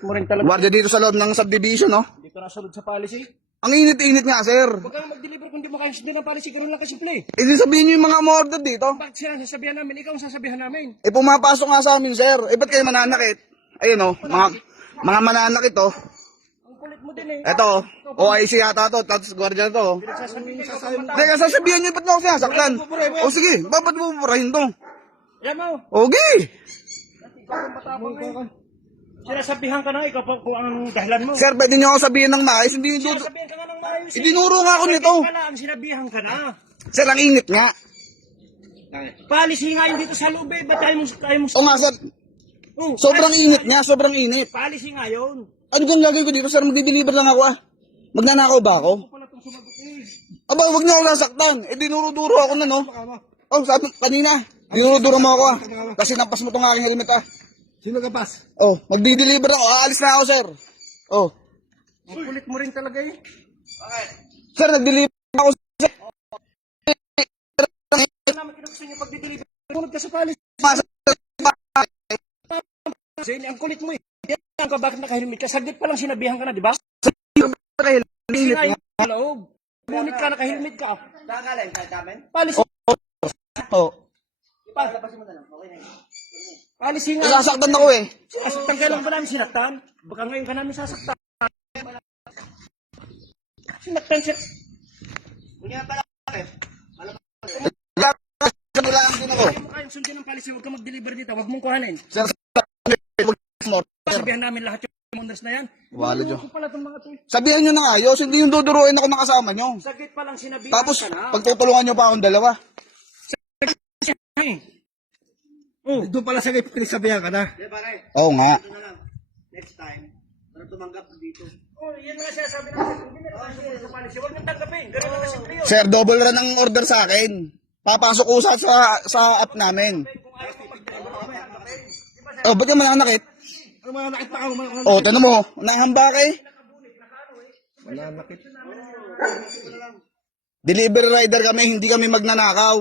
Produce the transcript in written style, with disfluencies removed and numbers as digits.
Mo rin talaga. Guardia dito sa loob ng subdivision, no? Hindi ka nasunod sa policy. Ang init-init nga, sir. Huwag kang mag-deliver kung di mo kaya sundin ang policy. Ganun lang kasimple. Eh, di sabihin nyo yung mga umorder dito. Bakit sila sasabihan namin? Ikaw ang sasabihan namin. Eh, pumapasok nga sa amin, sir. Eh, ba't kayo mananakit? Ayun, oh. Mga mananakit, oh. Ang kulit mo din eh. Eto, OIC yata to. Tapos guardia to. Hindi, sasabihan nyo, ba't mo ako sinasaktan? O sige, ba't mo pupurahin to? Yan mo. Okay. Ikaw ang matapang eh. Sinasabihan ka na ikaw pa kung ang dahilan mo. Sir, pwede nyo ako sabihin ng maayos. Hindi yung Sinasabihan ka nga ng maayos eh. Idinuro nga ako nito. Ka na, ang sinabihan ka na. Sir, ang init nga. Policy nga yun dito sa loob eh. Ba't tayo mo O nga, sir. Oh, Sobrang init nga, sobrang init. policy nga yun. Ano kung lagay ko dito, sir? Magdi-deliver lang ako, ah. Magnanakaw ba ako? Ako pala itong sumagot eh. Aba, huwag niyo ako nasaktan. Eh, dinuro-duro ako na, no? Oh, sabi, kanina. Dinuro-duro mo ako, ah. Kasi nampas mo itong aking helmet, ah. Sino ka pas? Oh, magdi-deliver ako. Aalis na ako, sir. Oh. Ang kulit mo rin talaga eh. Sir, nag-deliver ako, sir. Ano naman kinukusa niyo pag-deliver? Punod ka sa policy. Kasi ang kulit mo eh. Yan ka, bakit nakahilmit ka? Saglit pa lang sinabihan ka na, di ba? Init nga. Sa loob. Ngunit ka, nakahilmit ka. Kakalan ka namin? Policy. Oh. Policy nga. Nasasaktan ako, eh. Sasaktan ka lang ba namin sinaktan? Baka ngayon ka namin sasaktan. Sinaktan siya. Hindi nga pala eh. Kailangan din ako. Hindi mo kayang sundin ng policy. Huwag ka mag-deliver dito. Huwag mong kuhanin. Sir, Sabihan namin lahat yung munders na yan. Wala, Jo. Ko pala itong mga to. sabihan nyo ng ayos, hindi yung duduruin ako ng kasama nyo. Saglit pa lang sinabihan Tapos, ka na. pagtutulungan nyo pa akong dalawa. Oh. Doon pala sa kayo pinasabihan ka na. Di ba, Ray? Oo nga. Ito na lang. Next time, para tumanggap dito. Oh, yan nga sinasabi namin. Hindi na naman sa policy. Huwag nang tanggapin. Ganun na kasi yun. Sir, double run ang order sa akin. Papasok ko sa app namin. Kung ayaw ko mag-deliver, may hanapin. Oh, ba't yung mananakit? Ano mga nakit pa ka? Oh, tanong mo, nahamba kay? Wala nakit. Delivery rider kami, hindi kami magnanakaw.